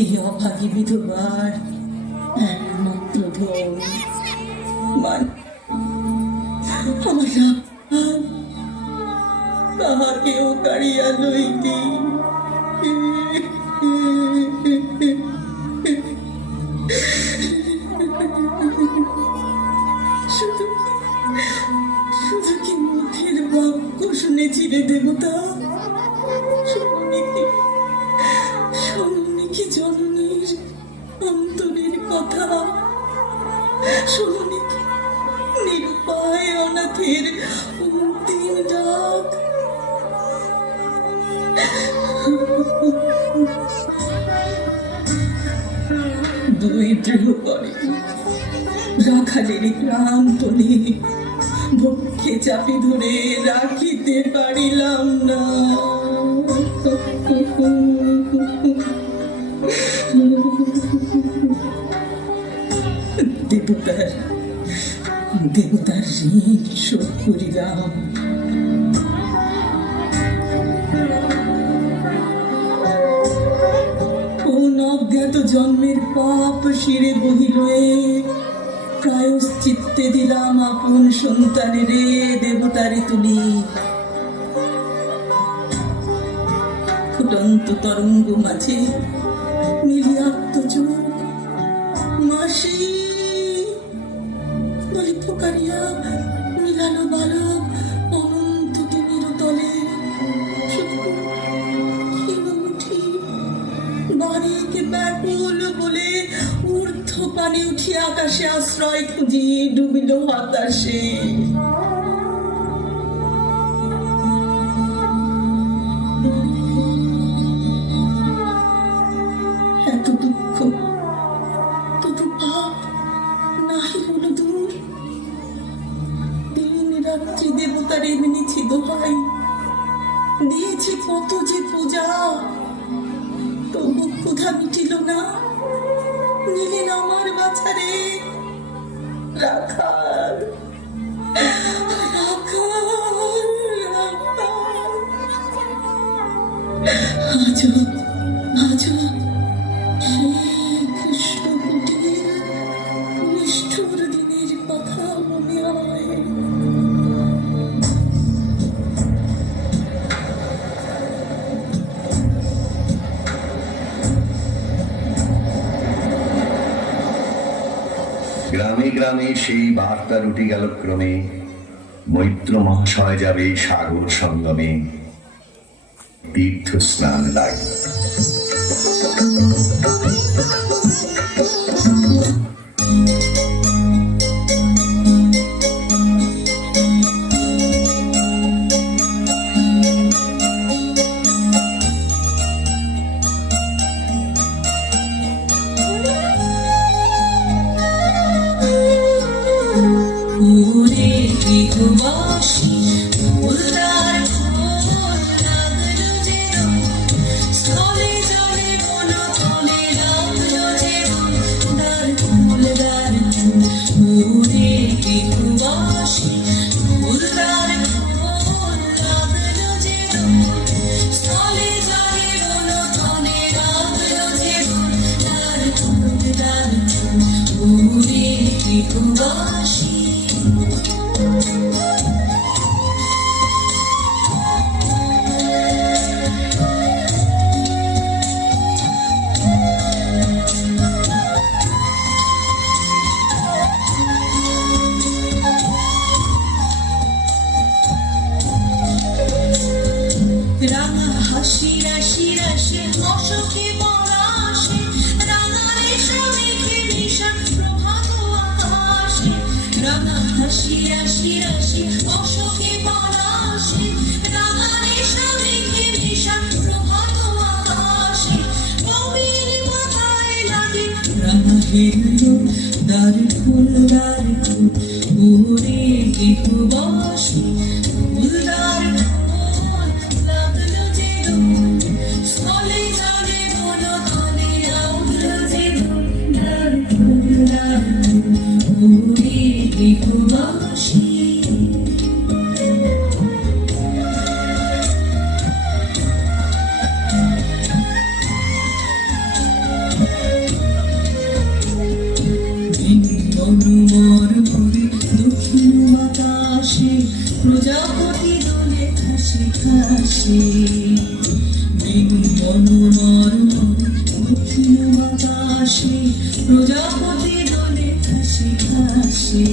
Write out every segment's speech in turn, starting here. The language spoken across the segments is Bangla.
এই অভাগী বিধবার একমাত্র ধন মান আমার তাহাকেও কাড়িয়া লইলি। শুধু শুধু কি মুখের বাক্য শুনেছিলে দেবতা? শোনি কি জন্মের অন্তরের কথা? শোনি কি নিরুপায় অনাথের অন্তিম ডাক? দুই দৃঢ় করে রাখালের ক্রান্তনে বক্ষে চাপি ধরে রাখিতে পারিলাম না। দেবতার দেবতার ঋণ শোধ করিলাম। কোন অজ্ঞাত জন্মের পাপ শিরে বহিল, প্রায়শ্চিত্তে দিলাম আপন সন্তানের দেবতারে তুলি। ফুটন্ত তরঙ্গ মাঝে নীলিয়াক্ত চোখ মাসি বলি পুকারিয়া মিলানো বালক অনন্ত তিমির তলে। বারিক ব্যাকুল বলে ঊর্ধ্ব পানে উঠিয়া আকাশে আশ্রয় খুঁজি ডুবিল হতাশে। এত দুঃখ তত পাপ নাহি হলো দূর। দিন রাত্রি দেবতার এমনিছি দোহাই, দিয়েছি কত যে পূজা, তবু ক্ষুধা মিটিল না। নিলেন আমার বাছারে রাখাল, রাখাল, রাখাল। আজও আজও সেই কৃষ্ণ কুটির নিষ্ঠুর দিনের কথা মনে হয়। গ্রামে গ্রামে সেই বার্তা রুটি গেল ক্রমে, মৈত্র মহাশয় যাবে সাগর সঙ্গমে, তীর্থ স্নান লাগে। প্রজাপতি দোলে হাসি হাসি বিনু মনোনর অখিল বাতাসে প্রজাপতি দোলে হাসি হাসি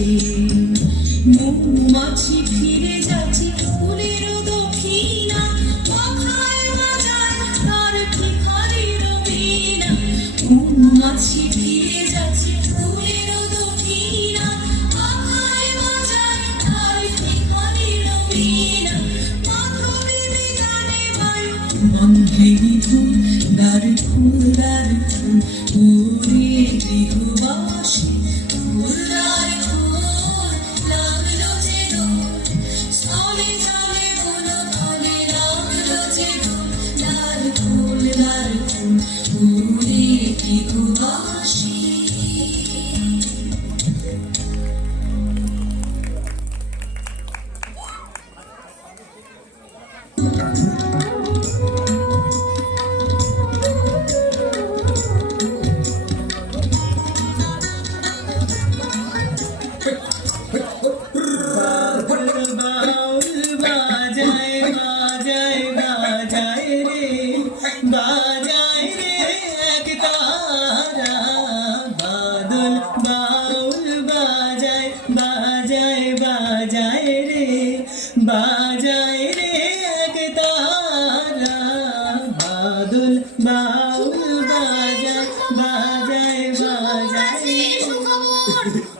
মৌমাছি ফিরে যাচ্ছে ফুলের দক্ষিণা পাখায় বাজায় তার ভিখারির বীণা মৌমাছি ফিরে যাচ্ছে ফুলের দক্ষিণা পাখায় বাজায় তার ভিখারির বীণা মাধবী বিতানে বায়ু বন্ধে বিধুর দ্বার ফুল উড়ে গৃহবাসী ফুলদার ফুল লাগলো যে দোল স্থলে জলে বলো তলে লাগলো যে দোল দ্বার ফুল উড়ে গৃহবাসী।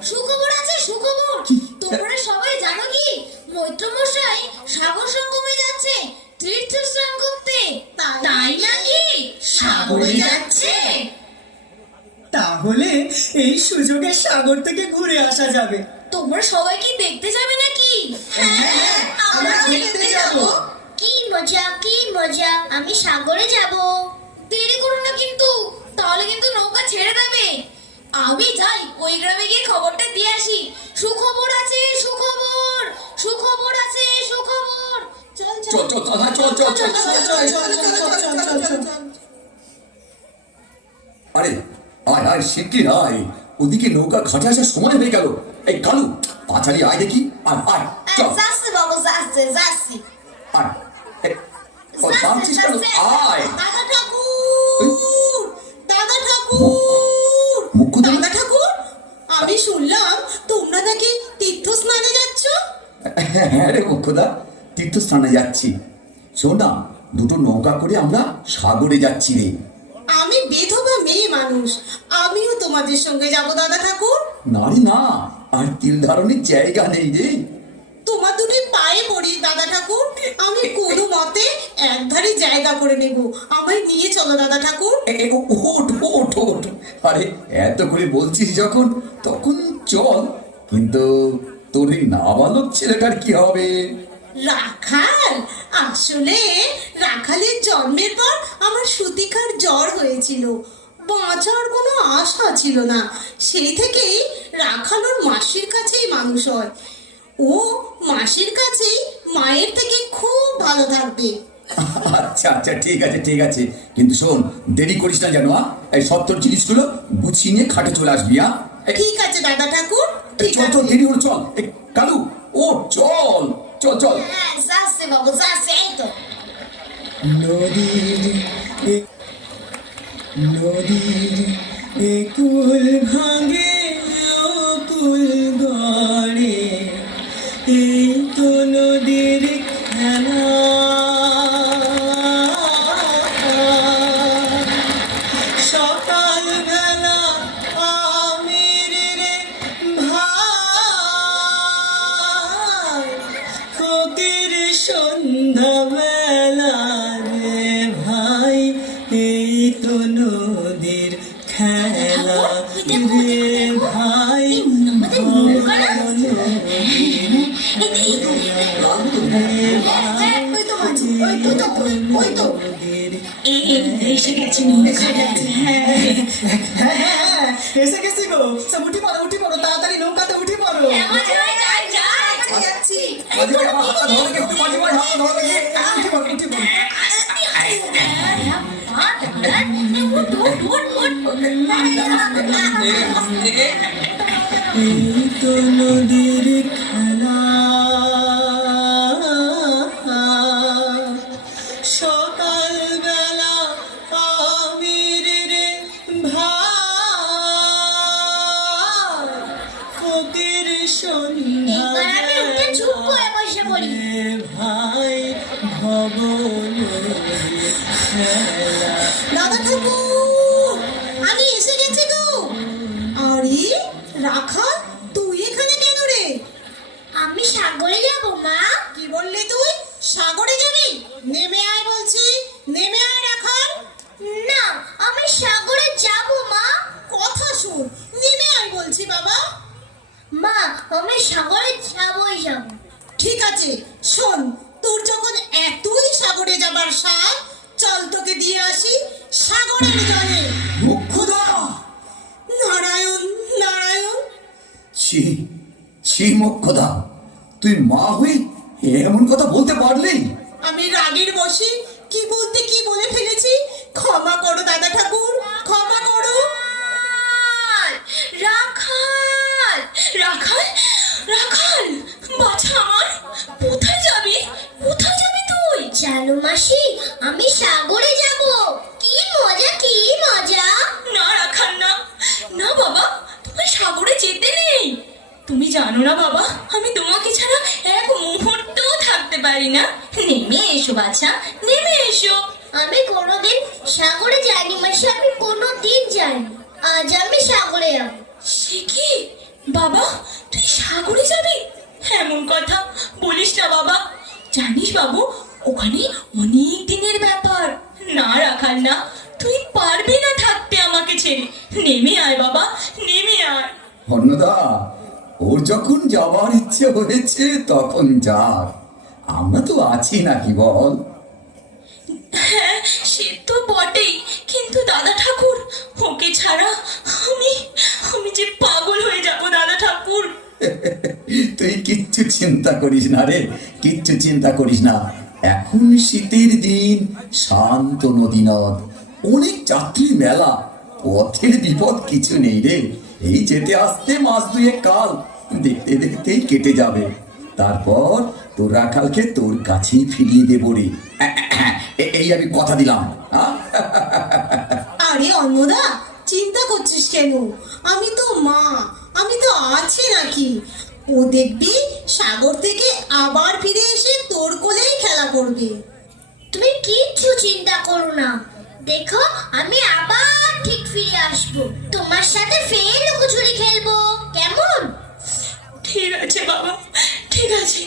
সুখবর আছে সুখবর। তোমরা সবাই জানো কি মৈত্র মশাই সাগর সঙ্গমে যাচ্ছে তীর্থ স্নান করতে। তাই নাকি সাগরে যাচ্ছে? তাহলে এই সুযোগে সাগর থেকে ঘুরে আসা যাবে। তোমরা সবাই কি দেখতে যাবে নাকি? হ্যাঁ, আমরা দেখতে যাব। কি মজা কি মজা, আমি সাগরে যাব। দেরি করো না কিন্তু, তাহলে কিন্তু নৌকা ছেড়ে দেবে। আমি যাই ওই গ্রামে গিয়ে খবরটা দিয়ে আসি। সুখবর আছে সুখবর, সুখবর আছে সুখবর। চল চল চল চল চল চল। আরে আয় আয় শিগগির আয়, ওদিকে নৌকা ঘাটে আসার সময় হয়ে গেল। এই কালু পাঁচালি আয় দেখি, আয় আয় চল। যাচ্ছি বাবু যাচ্ছি যাচ্ছি। আয় ভাবছিস কেন? আয় দাদা ঠাকুর, দাদা ঠাকুর, মুখ্য দাদা ঠাকুর, আমি শুনলাম তোমরা নাকি তীর্থ স্নানে যাচ্ছ। হ্যাঁ রে মুখ্যদা, তীর্থস্থানে যাচ্ছি। শোন না, দুটো নৌকা করে আমরা সাগরে যাচ্ছি রে। আমি বিধবা মেয়ে মানুষ, আমিও তোমাদের সঙ্গে যাব দাদা ঠাকুর। না রে না, আর তিল ধারণের জায়গা নেই রে। তোমার দুটি পায়ে পড়ি দাদা ঠাকুর, আমি কোনো মতে একধারে জায়গা করে নেব, আমায় নিয়ে চলো দাদা ঠাকুর। ওঠ ওঠ ওঠ, আরে এত করে বলছিস যখন, তখন চল। কিন্তু তোর এই নাবালক ছেলেটার কি হবে? রাখাল, আসলে রাখালের জন্মের পর আমার সুতিকার জ্বর হয়েছিল, বাঁচার কোনো আশা ছিল না। সেই থেকেই রাখাল ওর মাসির কাছেই মানুষ হয়। ও মাসির কাছেই মায়ের থেকে খুব ভালো থাকবে। আচ্ছা আচ্ছা ঠিক আছে ঠিক আছে, কিন্তু শোন, দেরি করিস না যেন। এই সত্তর জিনিসগুলো গুছিয়ে নিয়ে খাটে চলে আসবি। ঠিক আছে দাদা ঠাকুর, ঠিক চল চল, আছে। দেরি হলো, চল। কালু ও চল চল চল। হ্যাঁ যাচ্ছি বাবু যাচ্ছি, এই তো। নদীর একুল ভাঙে অকুল গড়ে, এই তো নদীর খেলা। সকাল বেলা আমির রে ভাই, ফকির সন্ধ্যা বেলা রে ভাই, এই তো নদীর খেলা রে ভাই। আমাদের নৌকা না? ওই তো মাঝি, ওই তো ওই তো এসে গেছি নৌকা। হ্যাঁ এসে গেছি গো। সব উঠে পড়ো উঠে পড়ো, তাড়াতাড়ি নৌকাতে উঠে পড়ো। যাচ্ছি। মাঝে মাঝে আমার হাতটা ধরো দেখি, একটু মাঝে মাঝে হাতটা ধরো দেখি। উঠে পড়ো উঠে পড়ো। এই তো নদীর খেলা, দাদা ঠাকুর, আমি এসে গেছি গো। আরে রাখাল, তুই এখানে কেন রে? আমি সাগরে যাব মা। কি বললি তুই? সাগরে যাবি? নেমে আয় বলছি, নেমে আয় রাখাল। না, আমি সাগরে যাব মা। কথা শোন, নেমে আয় বলছি বাবা। মা, আমি সাগরে যাবই যাব। ঠিক আছে, শোন, তোর যখন এতই সাগরে যাবার সাথ, চল তোকে দিয়ে আসি সাগরের জলে। মুখ্যদা! নারায়ণ নারায়ণ। ছি ছি মুখ্যদা, তুই মা হয়ে এমন কথা বলতে পারলি? আমি রাগের বশে কি বলতে কি বলে ফেলেছি, ক্ষমা করো দাদা ঠাকুর, ক্ষমা করো। রাখাল, রাখাল, রাখাল, বাছা আমার, কোথায় যাবি? কোথায় যাবি তুই? জানো মাসি, আমি সাগরে যাব। কি মজা, কি মজা। না রাখাল, না না বাবা, তোমার সাগরে যেতে নেই। তুমি জানো না বাবা, আমি তোমাকে ছাড়া এক মুহূর্তও থাকতে পারি না। নেমে এসো বাছা, নেমে এসো। আমি কোনোদিন সাগরে যাইনি মাসি, আমি কোনোদিন যাইনি। আজ আমি সাগরে যাব। সে কি বাবা, তুই সাগরে যাবি? এমন কথা বলিস না বাবা। জানিস বাবু, ওখানে অনেক দিনের ব্যাপার। না রাখাল, না, তুই পারবি না থাকতে আমাকে ছেড়ে। নেমে আয় বাবা, নেমে আয়। অন্নদা, ওর যখন যাবার ইচ্ছে হয়েছে তখন যাক, আমরা তো আছি নাকি বল? হ্যাঁ, সে তো বটেই, কিন্তু দাদা ঠাকুর, ওকে ছাড়া আমি আমি যে পাগল হয়ে যাব দাদা ঠাকুর। তুই কিচ্ছু চিন্তা করিস না রে, কিচ্ছু চিন্তা করিস না। এখন শীতের দিন, শান্ত নদী নদ, অনেক যাত্রী মেলা, পথের বিপদ কিছু নেই রে। এই যেতে আসতে মাস দুয়েক কাল দেখতে দেখতেই কেটে যাবে। তারপর তোর রাখালকে তোর কাছেই ফিরিয়ে দেবো রে। এই আমি কথা দিলাম। আরে অন্নদা, চিন্তা করছিস কেন? আমি তো মা, আমি তো আছি নাকি? ও দেখবি সাগর থেকে আবার ফিরে এসে তোর কোলেই খেলা করবে। তুমি কিচ্ছু চিন্তা করো না, দেখো আমি আবার ঠিক ফিরে আসবো। তোমার সাথে ফের লুকোচুরি খেলবো, কেমন? ঠিক আছে বাবা, ঠিক আছে।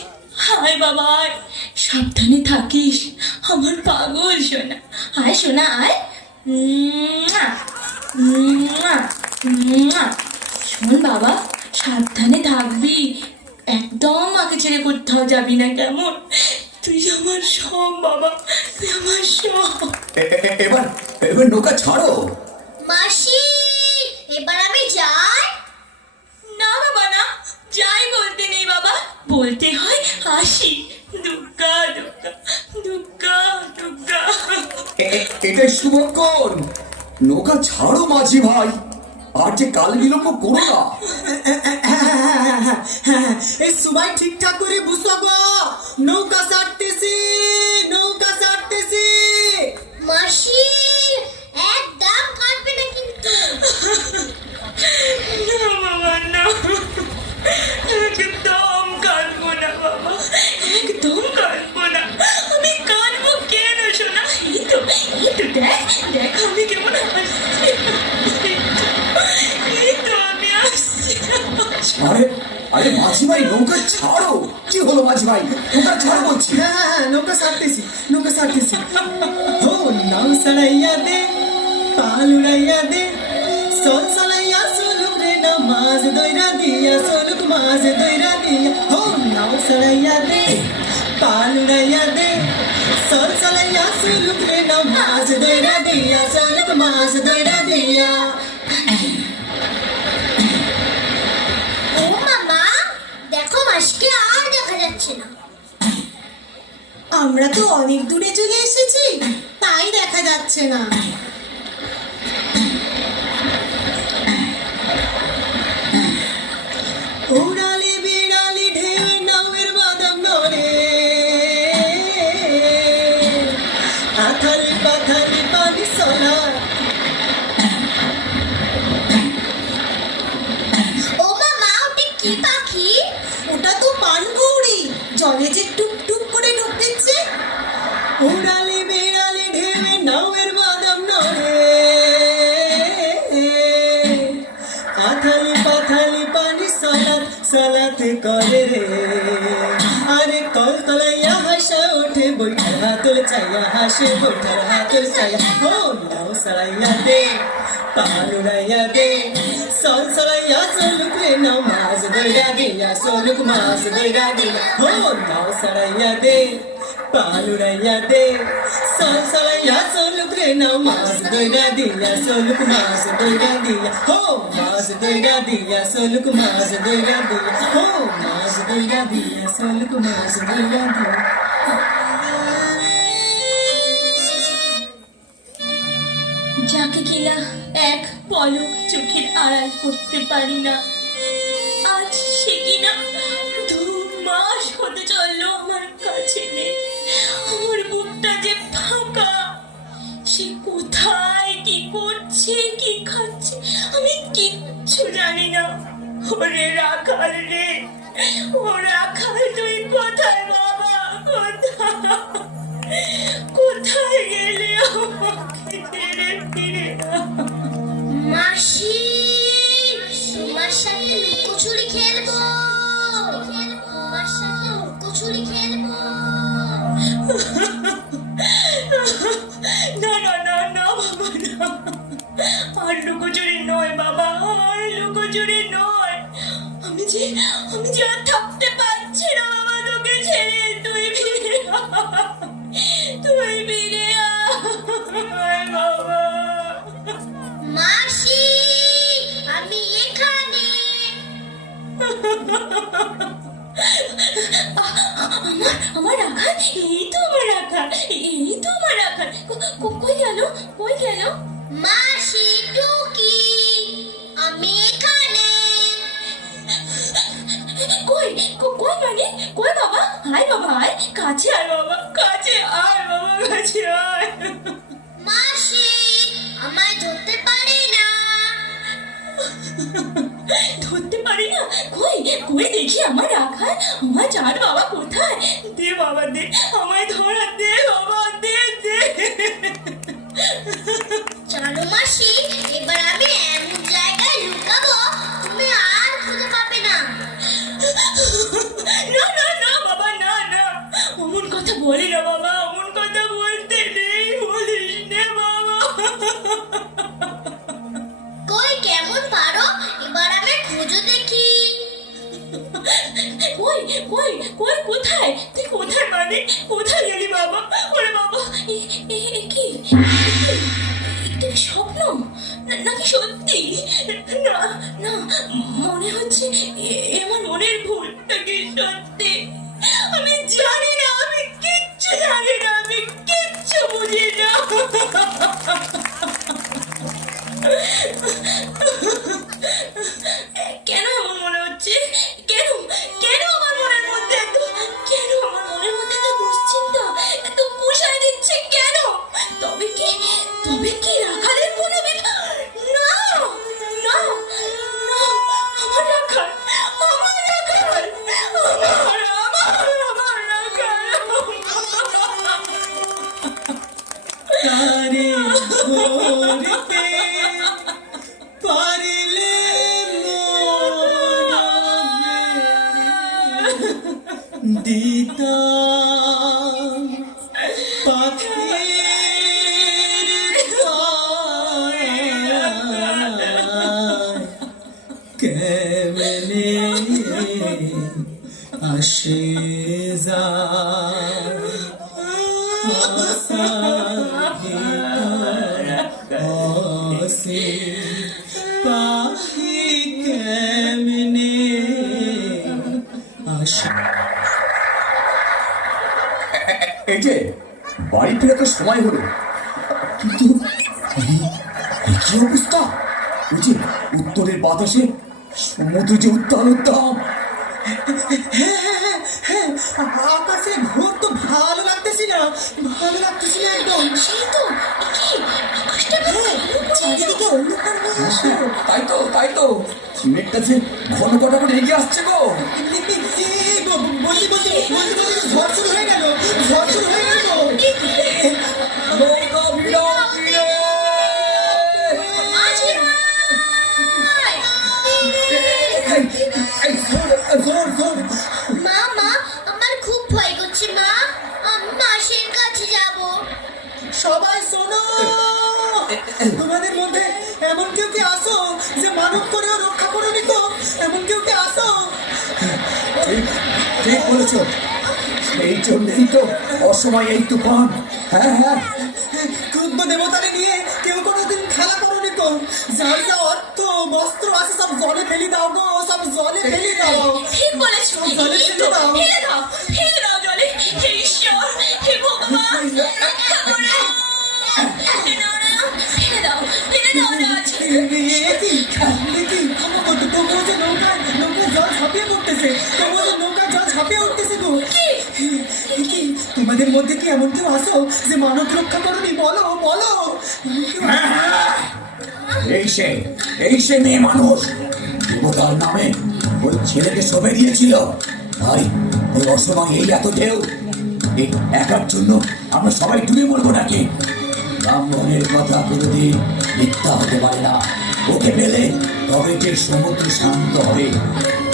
আয় বাবা, আয়, সাবধানে থাকিস আমার পাগল সোনা। আয় সোনা, আয়। মুয়া, মুয়া, মুয়া। শোন বাবা, সাবধানে থাকবি, একদম মাকে ছেড়ে কোথাও যাবি না, কেমন? তুই আমার সব বাবা, তুই আমার সব। এবার এবার নৌকা ছাড়ো। মাসি, এবার আমি যাই। না বাবা, না, যাই বলতে নেই বাবা, বলতে হয় আসি। দুর্গা দুর্গা দুর্গা দুর্গা। এটাই শুভক্ষণ। নৌকা ছাড়ো মাঝি ভাই, আর যে কাল বিলম্ব করো না। এই সবাই ঠিকঠাক করে বুঝো গো, নৌকা ছাড়তেছি, নৌকা ছাড়তেছি। মাসি, একদম কাটবে না কিন্তু। না বাবা, না, একদম কাঁদবো না বাবা, একদম কাঁদবো না। আমি কাঁদবো কেন সোনা? এই তো দেখ, দেখ আমি কেমন হাসছি। এই তো আমি আসছি। আরে আরে মাঝি ভাই, নৌকা ছাড়ো। কি হলো মাঝি ভাই, নৌকা ছাড়ো বলছি। হ্যাঁ, নৌকা ছাড়তেছি, নৌকা ছাড়তেছি। ও নাও সারাইয়া দে, পাল উড়াইয়া দে, সোল সালাইয়া সোলুক রে নামাজ দইরা দিয়া, সোলুক মাজ দইরা দিয়া। ও নাও সারাইয়া দে, পাল উড়াইয়া দে, সোল সালাইয়া সোলুক রে নামাজ দইরা দিয়া, সোলুক মাজ দইরা দিয়া। ও মামা, দেখো মাসিকে আর দেখা যাচ্ছে না। আমরা তো অনেক দূরে চলে এসেছি, তাই দেখা যাচ্ছে না। উড়ালি বিড়ালি ঢেউ নামের বাদাম নড়ে, আথালি পাথালি পানি সোনা। ও মামা, ওটা কি পাখি? ওটা তো পানকৌড়ি, জলে যে টুক টুক করে ঢুকতেছে। কল তলাইয়া হাসা ওঠে বৈঠার হাতল চাইয়া হাসে বৈঠার হাতল চাইয়া ও নাও সারাইয়া দে পাল উড়াইয়া দে সল সলাইয়া সলুক রে নাও মাছ দইরা দিয়া সলুক মাছ দইরা দিয়া ও নাও সারাইয়া দে পাল উড়াইয়া দে সল সলাইয়া সলুক রে নাও মাছ দইরা দিয়া সলুক মাছ দইরা দিয়া ও মাছ দইরা দিয়া সলুক মাছ দইরা দিয়া ও মাছ দইরা দিয়া সলুক মাছ দইরা দিয়া যাকে কিনা এক পলক চোখের আড়াল করতে পারি না, আজ সে কিনা 2 মাস হতে চললো আমার কাছে নেই। আমার বুকটা যে ফাঁকা, সে কোথায় কি করছে কি খাচ্ছে আমি কিচ্ছু জানি না। ওরে রাখাল রে, ও রাখাল তুই কোথায় বাবা, কোথায় কোথায় গেলে আমাকে ছেড়ে ফিরে মাসি, তোমার সাথে লুকোচুরি খেলবো, তোমার সাথে লুকোচুরি খেলবো। না না না না বাবা না, আর লুকোচুরি নয় বাবা, আর লুকোচুরি নয়। আমি যে আর থাকতে পারছি না বাবা তোকে ছেড়ে। তুই ফিরে আয়, তুই ফিরে আয় বাবা। মাসি, আমি এখানে। আমার রাখাল, এই তো আমার রাখাল, এই তো আমার রাখাল। কই গেল, কই গেল? মাসি টুকি, আমি এখানে। কই কই মানে কই বাবা? আয় বাবা আয়, কাছে আয় বাবা, কাছে আয় বাবা, কাছে আয়। মাসি, আমায় ধরতে পারি না। ধরতে পারি না? কই কই দেখি আমার রাখাল, আমার চার বাবা কোথায়? দে বাবা দে, আমায় ধরা দে বাবা, দে দে। চলো মাসি, এবার আমি এমন জায়গায় লুকাবো তুমি আর খুঁজে পাবে না। না না না বাবা, না না, অমন কথা বলি না বাবা, অমন কথা বলতে নেই, বলিস নে বাবা। কই কেমন পারো, এবার আমি খুঁজে দেখি। কই কই কই কোথায়? তুই কোথায় মানে কোথায় গেলি বাবা? ওরে বাবা, কি তুই স্বপ্ন নাকি সত্যি? না না, মনে হচ্ছে আমার মনের ভুল নাকি সত্যি। আমি জানি না, আমি কিচ্ছু জানি না, আমি কিচ্ছু বুঝি না। কেন এমন মনে হচ্ছে? কেন কেন আমার মনের মধ্যে এত, কেন আমার মনের মধ্যে এত দুশ্চিন্তা, এত কুশায় দিচ্ছে কেন? তবে কি রাখালের কোনো না না না, আমার রাখাল, আমার রাখাল, আমার রাখাল। তারে ধরতে পারলে দিতাম পাখির কেমনে আসে যায় পাখি কেমনে আসে। এই যে বাড়ি ফেরা তো সময় হলো, কিন্তু কি অবস্থা? ওই যে উত্তরের বাতাসে সমুদ্র যে উত্তাল উত্তাপ। হ্যাঁ, আকাশে ঘোর তো ভালো লাগতেছি না, ভালো লাগতেছি না একদম। সেই তো, কি আকাশটা চারিদিকে অন্ধকার হয়ে আসে। তাই তো মেঘটা যে ঘন ঘটা করে এগিয়ে আসছে গো। বলতে ঝড় শুরু হয়ে গেল, ঝড় শুরু হয়ে গেল। নৌকা ভিড়াও তীরে। মাঝি ভাই! এই, জোর। মা, আমার খুব ভয় ভয় করছে মা, আমি মাসির কাছে যাব। সবাই শোনো, তোমাদের মধ্যে এমন কেউ কি আসো যে মানব করেও রক্ষা করনি তো? এমন কেউ কি আসো? ঠিক ঠিক বলেছ, এই জন্যই তো অসময় এই তুফান। হ্যাঁ হ্যাঁ, ক্রুদ্ধ দেবতারে নিয়ে কেউ কোনোদিন খেলা করনি তো? যার যা অর্থ বস্ত্র আছে সব জলে ফেলে দাও গো, সব জলে ফেলে দাও। ঠিক বলেছো, জলে এই ফেলে তো, দাও। ফেলে দাও জলে। হে ঈশ্বর, হে ভগবান, রক্ষা করো। ফেলে দাও না, ফেলে দাও রাজ। তবুও যে নৌকা জল ঝাঁপিয়ে পড়তেছে, তবুও যে নৌকা জল ঝাঁপিয়ে উঠতেছে গো। কি তোমাদের মধ্যে কি এমন কেউ আসো যে মানব রক্ষা করনি? বলো বলো, এমন কেউ আসো? এই সে মেয়ে মানুষ দেবতার নামে ওই ছেলেকে সবে দিয়েছিল। তাই ওই অসময় এই এত ঢেউ, এই একার জন্য আমরা সবাই ডুবে মরবো নাকি? ব্রাহ্মণের কথা কোনোদিন মিথ্যা হতে পারে না। ওকে পেলে তবে যে সমুদ্র শান্ত হবে।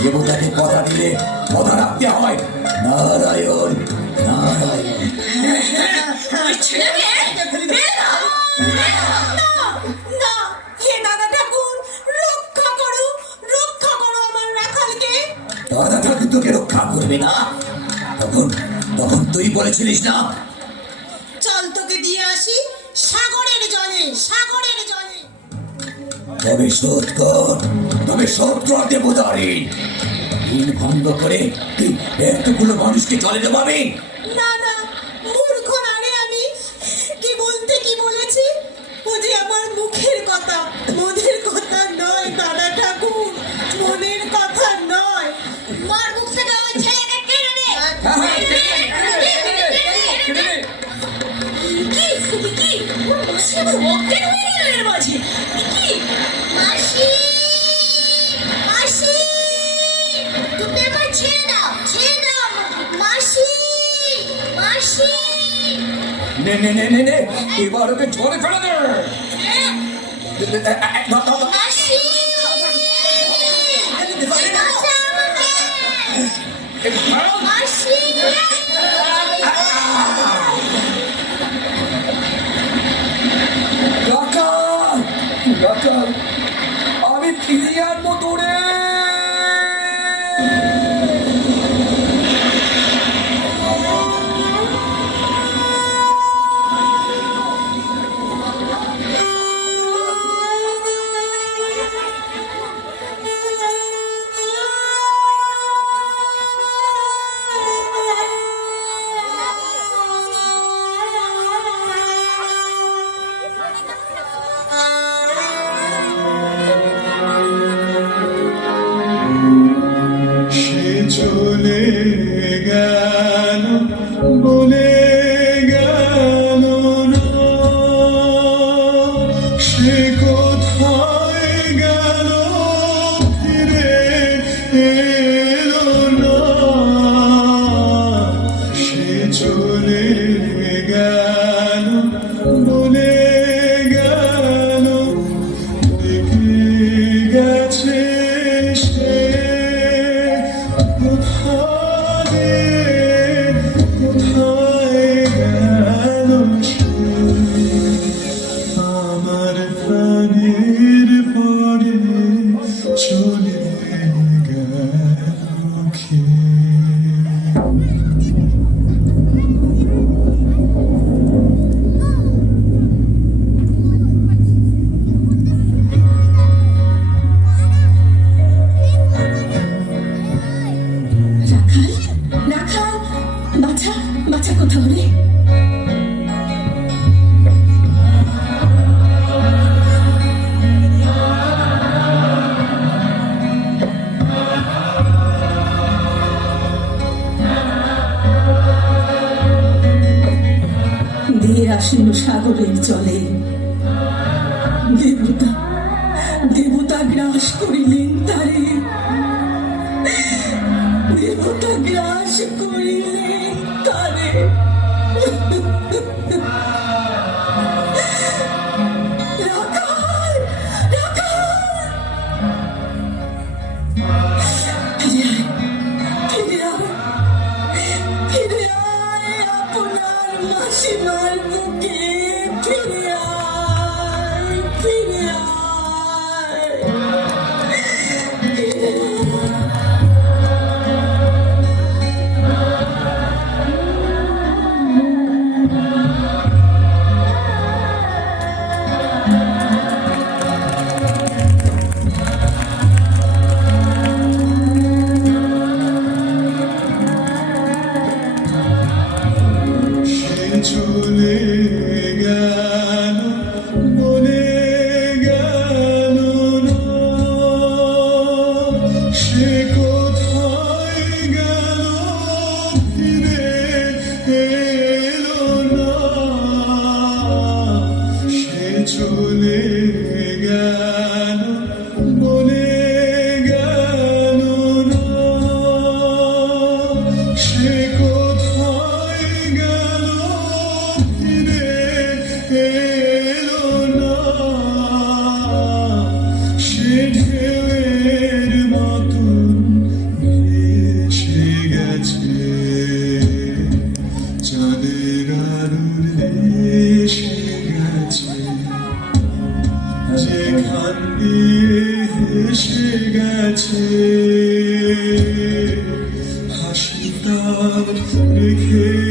দেবতাকে কথা দিলে কথা রাখতে হয়। নারায়ণ নারায়ণ। ওই ছেলেকে ফেলে দাও। না, হে দাদা ঠাকুর, রক্ষা করো আমার রাখালকে। দাদা ঠাকুর তোকে রক্ষা করবে না? তখন তখন তুই বলেছিলিস না? চল তোকে দিয়ে আসি সাগরের জলে। তবে শোধ কর দেবতারে। দিন ভঙ্গ করে তুই এতগুলো মানুষকে জলে দেবাবি? না, মূর্খ না রে আমি। কি বলেছি? ও যে আমার মুখের কথা, মনের কথা নয় দাদা ঠাকুর, মনের কথা নয়। মার মুখ থেকে ওই ছেলেকে কেড়ে নে। কি ওর মাসি আমার অজ্ঞান হয়ে গেল এর মাঝে। কি মাসি, মাসি, তুমি আমার ছেড়ে দাও মাসি, মাসি। নে এবার ওকে জলে ফেলে দে। মাসি, বাঁচাও আমাকে। মাসি, ডাকাল, আমি ফিরিয়ে আনবো তোরে। সে চলে গেল বলে গেল না, সে কোথায় গেল ফিরে এলো না। সে চলে গেল বলে গেল, দেখে গেছে সে কোথায় গেল সে। আমার প্রাণের পরে চলে গেল খেয়ে। রাখাল, বাছা কোথাও রে? দিয়ে আসিল সাগরের জলে। দেবতা গ্রাস করিলেন তারে। দেবতা গ্রাস করিলেন তারে। রাখাল, ফিরে আয়, ফিরে সীমার বুকে ফিরে আয়, ফিরে আয়। সে চলে গেল বলে গেল না, সে কোথায় গেল ফিরে এলো না, সে চলে গেল বলে গেল না, সে কোথায় গেল ফিরে এলো না, সে ঢেউয়ের মতন ভেসে গেছে চাঁদের আলোর দেশে গেছে, যেখান দিয়ে হেসে গেছে হাসি তার রেখে